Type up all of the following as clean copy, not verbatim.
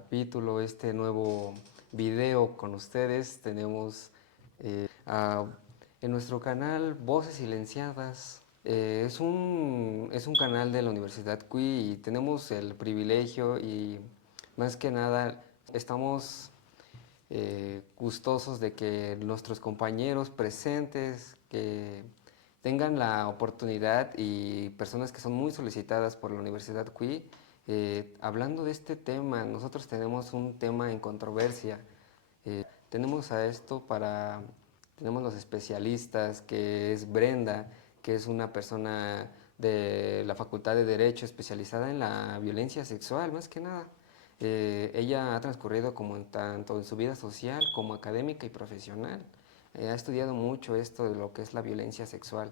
capítulo, este nuevo video con ustedes. Tenemos en nuestro canal Voces Silenciadas. Es un canal de la Universidad CUI y tenemos el privilegio y más que nada estamos gustosos de que nuestros compañeros presentes que tengan la oportunidad y personas que son muy solicitadas por la Universidad CUI, hablando de este tema. Nosotros tenemos un tema en controversia. Tenemos a esto tenemos los especialistas, que es Brenda, que es una persona de la Facultad de Derecho especializada en la violencia sexual, más que nada. Ella ha transcurrido tanto en su vida social como académica y profesional. Ha estudiado mucho esto de lo que es la violencia sexual.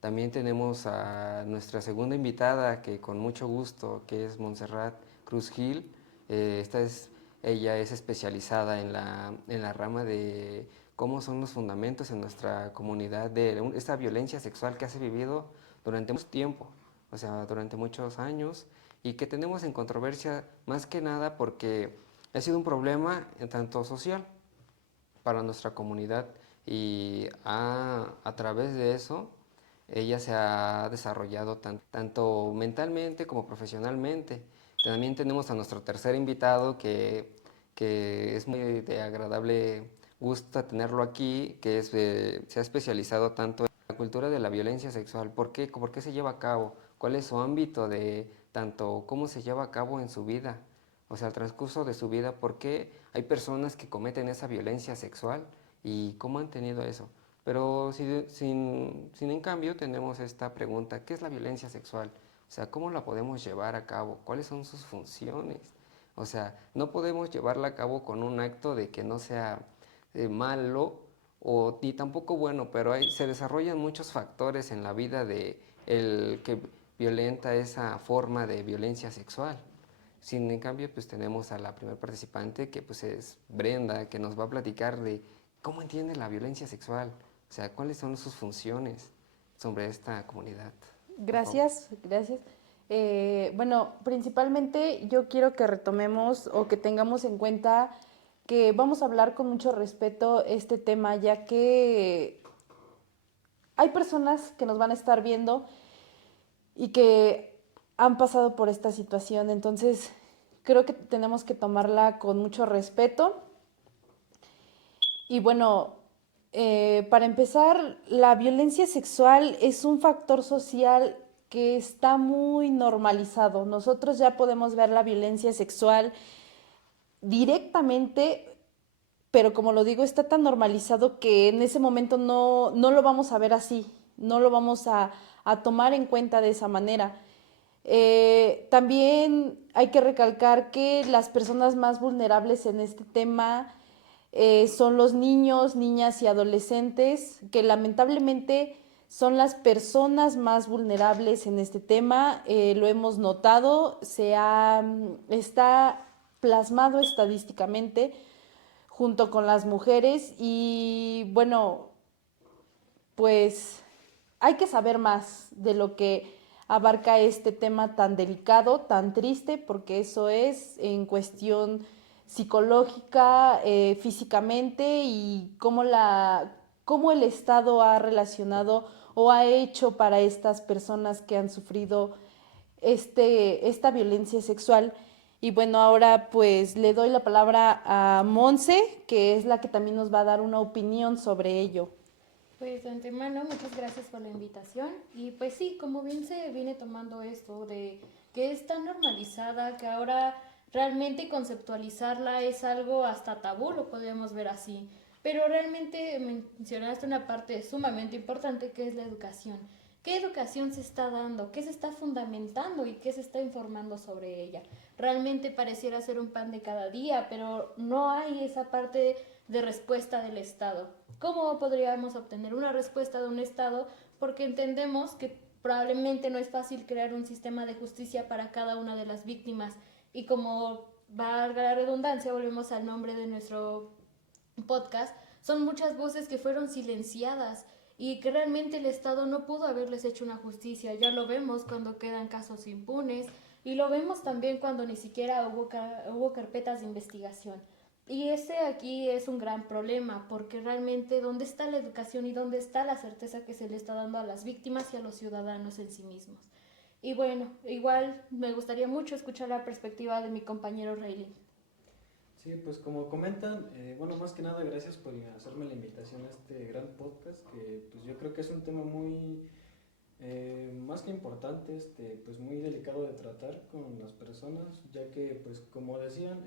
También tenemos a nuestra segunda invitada, que con mucho gusto, que es Montserrat Cruz Gil. Ella es especializada en la rama de cómo son los fundamentos en nuestra comunidad de esta violencia sexual que se ha vivido durante mucho tiempo, o sea, durante muchos años, y que tenemos en controversia más que nada porque ha sido un problema en tanto social para nuestra comunidad y a través de eso ella se ha desarrollado tanto mentalmente como profesionalmente. También tenemos a nuestro tercer invitado que es muy de agradable gusto tenerlo aquí, que se ha especializado tanto en la cultura de la violencia sexual. ¿Por qué se lleva a cabo? ¿Cuál es su ámbito de tanto cómo se lleva a cabo en su vida? O sea, el transcurso de su vida, ¿por qué hay personas que cometen esa violencia sexual y cómo han tenido eso? Pero sin en cambio tenemos esta pregunta: ¿qué es la violencia sexual? O sea, ¿cómo la podemos llevar a cabo? ¿Cuáles son sus funciones? O sea, no podemos llevarla a cabo con un acto de que no sea malo ni tampoco bueno, pero se desarrollan muchos factores en la vida de el que violenta esa forma de violencia sexual. Sin en cambio, pues tenemos a la primera participante, que pues es Brenda, que nos va a platicar de cómo entiende la violencia sexual, o sea, cuáles son sus funciones sobre esta comunidad. Por favor. Gracias, gracias. Bueno, principalmente yo quiero que retomemos o que tengamos en cuenta que vamos a hablar con mucho respeto este tema, ya que hay personas que nos van a estar viendo y que han pasado por esta situación, entonces creo que tenemos que tomarla con mucho respeto. Y bueno, para empezar, la violencia sexual es un factor social que está muy normalizado. Nosotros ya podemos ver la violencia sexual directamente, pero como lo digo, está tan normalizado que en ese momento no lo vamos a ver así, no lo vamos a tomar en cuenta de esa manera. También hay que recalcar que las personas más vulnerables en este tema son los niños, niñas y adolescentes, que lamentablemente son las personas más vulnerables en este tema. Lo hemos notado, está plasmado estadísticamente junto con las mujeres y bueno, pues hay que saber más de lo que abarca este tema tan delicado, tan triste, porque eso es en cuestión psicológica, físicamente y cómo el Estado ha relacionado o ha hecho para estas personas que han sufrido esta violencia sexual. Y bueno, ahora pues le doy la palabra a Monse, que es la que también nos va a dar una opinión sobre ello. Pues de antemano, muchas gracias por la invitación. Y pues sí, como bien se viene tomando esto de que es tan normalizada que ahora realmente conceptualizarla es algo hasta tabú, lo podríamos ver así. Pero realmente mencionaste una parte sumamente importante que es la educación. ¿Qué educación se está dando? ¿Qué se está fundamentando y qué se está informando sobre ella? Realmente pareciera ser un pan de cada día, pero no hay esa parte de respuesta del Estado. ¿Cómo podríamos obtener una respuesta de un Estado? Porque entendemos que probablemente no es fácil crear un sistema de justicia para cada una de las víctimas. Y como valga la redundancia, volvemos al nombre de nuestro podcast, son muchas voces que fueron silenciadas y que realmente el Estado no pudo haberles hecho una justicia. Ya lo vemos cuando quedan casos impunes Y lo vemos también cuando ni siquiera hubo carpetas de investigación. Y ese aquí es un gran problema, porque realmente ¿dónde está la educación y dónde está la certeza que se le está dando a las víctimas y a los ciudadanos en sí mismos? Y bueno, igual me gustaría mucho escuchar la perspectiva de mi compañero Rayleigh. Sí, pues como comentan, bueno, más que nada gracias por hacerme la invitación a este gran podcast, que pues yo creo que es un tema muy, más que importante, pues muy delicado de tratar con las personas, ya que pues como decían,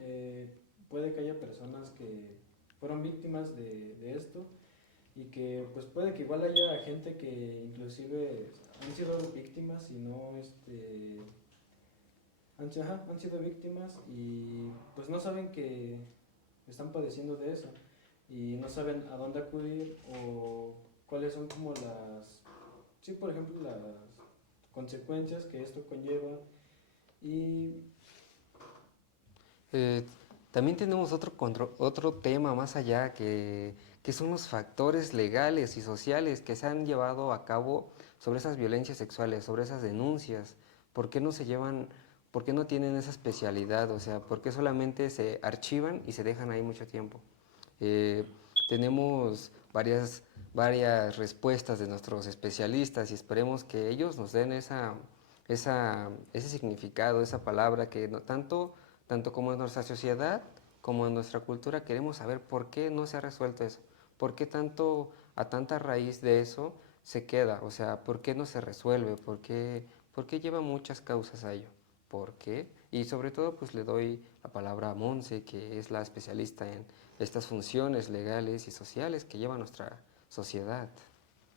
puede que haya personas que fueron víctimas de esto y que pues puede que igual haya gente que inclusive han sido víctimas y no, han sido víctimas y pues no saben que están padeciendo de eso y no saben a dónde acudir o cuáles son como sí, por ejemplo, las consecuencias que esto conlleva y Eh, también tenemos otro tema más allá que son los factores legales y sociales que se han llevado a cabo sobre esas violencias sexuales, sobre esas denuncias. ¿Por qué no se llevan, por qué no tienen esa especialidad? O sea, ¿por qué solamente se archivan y se dejan ahí mucho tiempo? Eh, tenemos varias respuestas de nuestros especialistas y esperemos que ellos nos den ese significado, esa palabra que tanto como en nuestra sociedad como en nuestra cultura queremos saber por qué no se ha resuelto eso, por qué a tanta raíz de eso se queda, o sea, por qué no se resuelve, por qué lleva muchas causas a ello, por qué. Y sobre todo pues le doy la palabra a Monse, que es la especialista en estas funciones legales y sociales que lleva nuestra sociedad.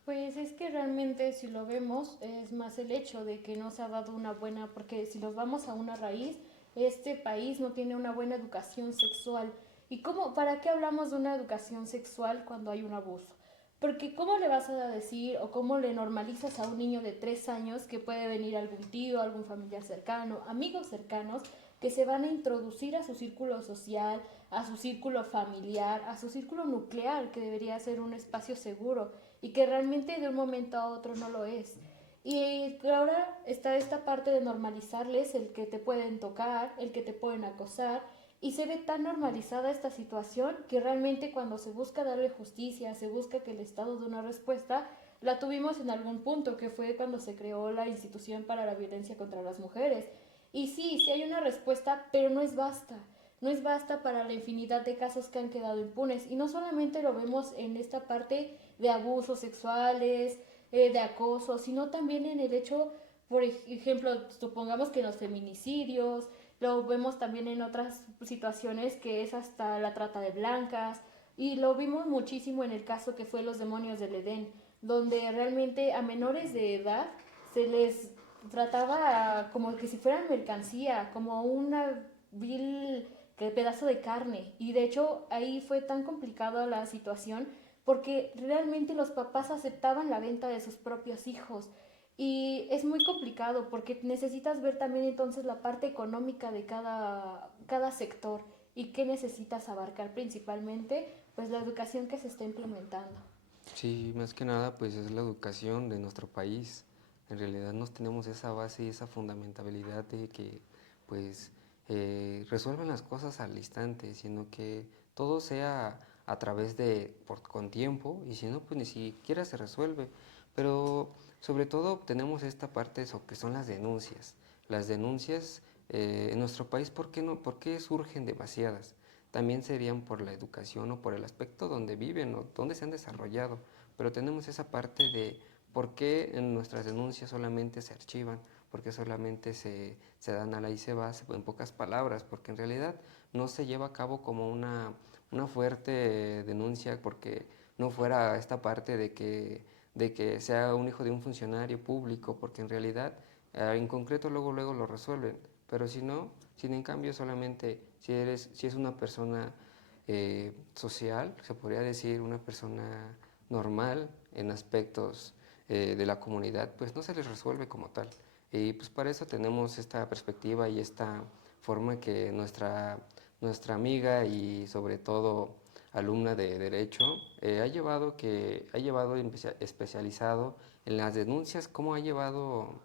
Pues es que realmente si lo vemos es más el hecho de que no se ha dado una buena, porque si nos vamos a una raíz, este país no tiene una buena educación sexual. ¿Y cómo, para qué hablamos de una educación sexual cuando hay un abuso? Porque ¿cómo le vas a decir o cómo le normalizas a un niño de 3 años que puede venir algún tío, algún familiar cercano, amigos cercanos, que se van a introducir a su círculo social, a su círculo familiar, a su círculo nuclear, que debería ser un espacio seguro y que realmente de un momento a otro no lo es? Y ahora está esta parte de normalizarles el que te pueden tocar, el que te pueden acosar, y se ve tan normalizada esta situación que realmente cuando se busca darle justicia, se busca que el Estado dé una respuesta, la tuvimos en algún punto, que fue cuando se creó la institución para la violencia contra las mujeres. Y sí, sí hay una respuesta, pero no es basta. No es basta para la infinidad de casos que han quedado impunes. Y no solamente lo vemos en esta parte de abusos sexuales, de acoso, sino también en el hecho, por ejemplo, supongamos que en los feminicidios, lo vemos también en otras situaciones que es hasta la trata de blancas, y lo vimos muchísimo en el caso que fue los demonios del Edén, donde realmente a menores de edad se les trataba como que si fueran mercancía, como una vil pedazo de carne. Y de hecho ahí fue tan complicada la situación porque realmente los papás aceptaban la venta de sus propios hijos. Y es muy complicado porque necesitas ver también entonces la parte económica de cada sector y qué necesitas abarcar principalmente, pues la educación que se está implementando. Sí, más que nada pues es la educación de nuestro país. En realidad no tenemos esa base y esa fundamentabilidad de que pues resuelvan las cosas al instante, sino que todo sea a través con tiempo y si no pues ni siquiera se resuelve. Pero sobre todo tenemos esta parte que son las denuncias. Las denuncias en nuestro país, ¿por qué no? ¿Por qué surgen demasiadas? También serían por la educación o por el aspecto donde viven o donde se han desarrollado, pero tenemos esa parte de por qué en nuestras denuncias solamente se archivan, por qué solamente se dan a la y se va, en pocas palabras, porque en realidad no se lleva a cabo como una fuerte denuncia, porque no fuera esta parte de que sea un hijo de un funcionario público, porque en realidad en concreto luego lo resuelven, pero si no, si en cambio solamente si es una persona social, se podría decir una persona normal en aspectos de la comunidad, pues no se les resuelve como tal. Y pues para eso tenemos esta perspectiva y esta forma que nuestra amiga y sobre todo alumna de Derecho ha llevado especializado en las denuncias, cómo ha llevado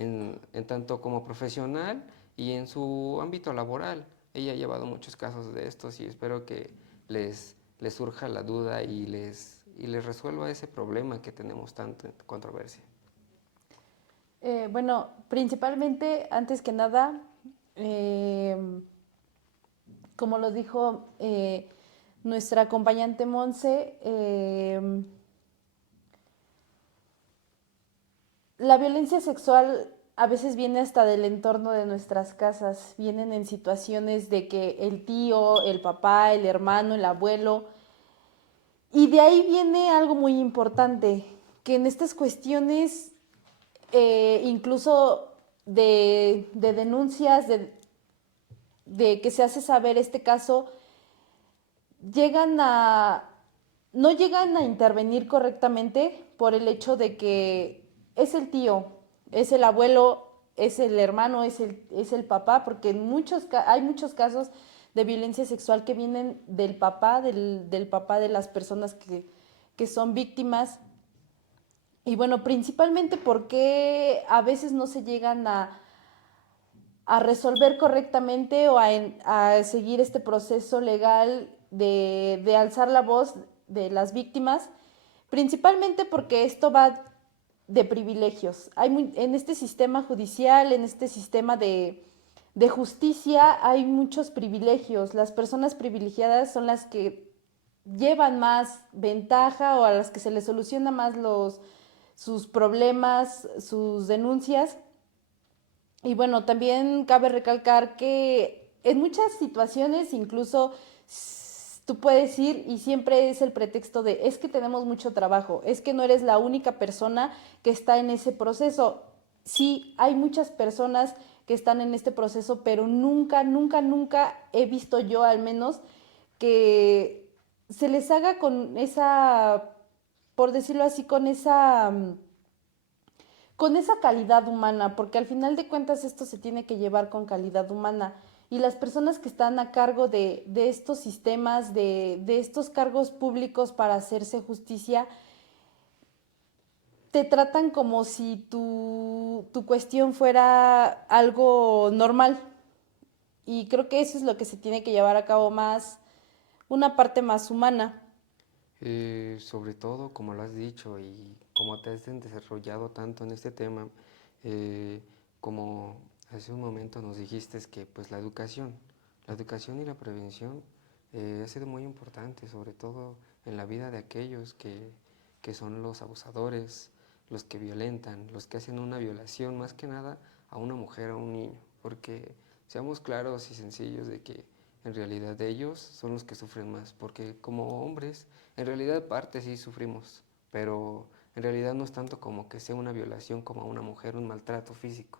en tanto como profesional y en su ámbito laboral. Ella ha llevado muchos casos de estos y espero que les surja la duda y les resuelva ese problema que tenemos tanto en controversia. Bueno, principalmente, antes que nada, como lo dijo nuestra acompañante Monse, la violencia sexual a veces viene hasta del entorno de nuestras casas, vienen en situaciones de que el tío, el papá, el hermano, el abuelo, y de ahí viene algo muy importante, que en estas cuestiones, incluso de denuncias, de que se hace saber este caso, llegan a, no llegan a intervenir correctamente por el hecho de que es el tío, es el abuelo, es el hermano, es el papá, porque hay muchos casos de violencia sexual que vienen del papá, del papá de las personas que son víctimas. Y bueno, principalmente porque a veces no se llegan a resolver correctamente o a seguir este proceso legal de alzar la voz de las víctimas, principalmente porque esto va de privilegios. En este sistema judicial, en este sistema de justicia, hay muchos privilegios. Las personas privilegiadas son las que llevan más ventaja o a las que se les soluciona más sus problemas, sus denuncias. Y bueno, también cabe recalcar que en muchas situaciones incluso tú puedes ir y siempre es el pretexto de es que tenemos mucho trabajo, es que no eres la única persona que está en ese proceso. Sí, hay muchas personas que están en este proceso, pero nunca, nunca, nunca he visto yo al menos que se les haga con esa, por decirlo así, con esa calidad humana, porque al final de cuentas esto se tiene que llevar con calidad humana. Y las personas que están a cargo de estos sistemas, de estos cargos públicos para hacerse justicia, te tratan como si tu cuestión fuera algo normal. Y creo que eso es lo que se tiene que llevar a cabo más, una parte más humana. Sobre todo, como lo has dicho y como te has desarrollado tanto en este tema, eh, como hace un momento nos dijiste es que pues la educación y la prevención ha sido muy importante, sobre todo en la vida de aquellos que son los abusadores, los que violentan, los que hacen una violación más que nada a una mujer o a un niño, porque seamos claros y sencillos de que en realidad ellos son los que sufren más, porque como hombres en realidad parte sí sufrimos, pero en realidad no es tanto como que sea una violación como a una mujer, un maltrato físico,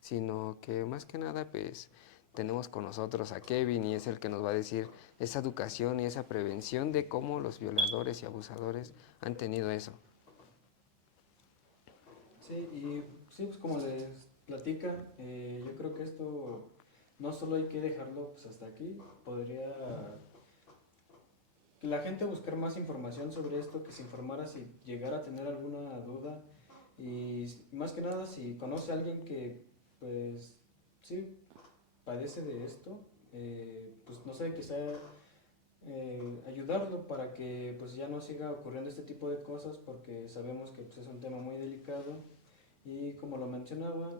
sino que más que nada pues tenemos con nosotros a Kevin y es el que nos va a decir esa educación y esa prevención de cómo los violadores y abusadores han tenido eso. Sí, y sí, pues como les platican, yo creo que esto no solo hay que dejarlo pues hasta aquí, podría la gente buscar más información sobre esto, que se informara si llegara a tener alguna duda y más que nada si conoce a alguien que pues sí padece de esto, pues no sé, quizá ayudarlo para que pues ya no siga ocurriendo este tipo de cosas porque sabemos que pues, es un tema muy delicado y como lo mencionaba,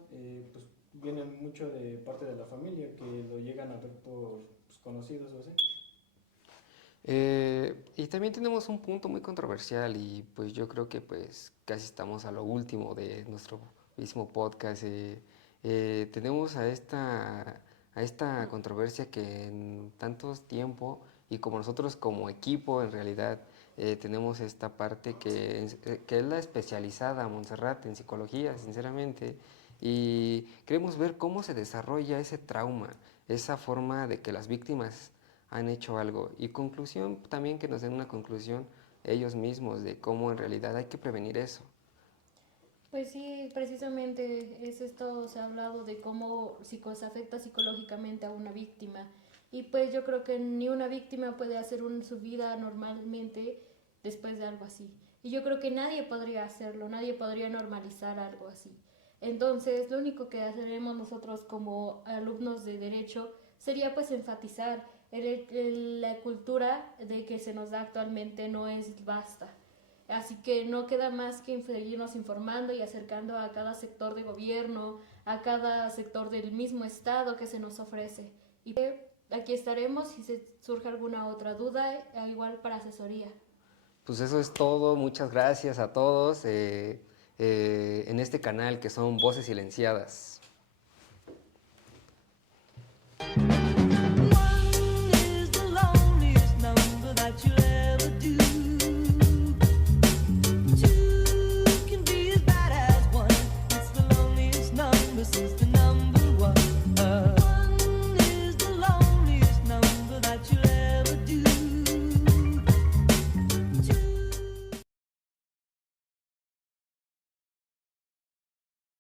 pues viene mucho de parte de la familia que lo llegan a ver por pues, conocidos o así. Y también tenemos un punto muy controversial y pues yo creo que pues casi estamos a lo último de nuestro mismo podcast. Tenemos a esta controversia que en tantos tiempo y como nosotros como equipo en realidad tenemos esta parte que es la especializada Montserrat en psicología, sinceramente, y queremos ver cómo se desarrolla ese trauma, esa forma de que las víctimas han hecho algo. Y conclusión, también que nos den una conclusión ellos mismos de cómo en realidad hay que prevenir eso. Pues sí, precisamente es esto, se ha hablado de cómo se afecta psicológicamente a una víctima. Y pues yo creo que ni una víctima puede hacer su vida normalmente después de algo así. Y yo creo que nadie podría hacerlo, nadie podría normalizar algo así. Entonces, lo único que haremos nosotros como alumnos de derecho sería pues enfatizar la cultura de que se nos da actualmente no es vasta. Así que no queda más que seguirnos informando y acercando a cada sector de gobierno, a cada sector del mismo estado que se nos ofrece. Y aquí estaremos si se surge alguna otra duda, igual para asesoría. Pues eso es todo, muchas gracias a todos en este canal que son Voces Silenciadas.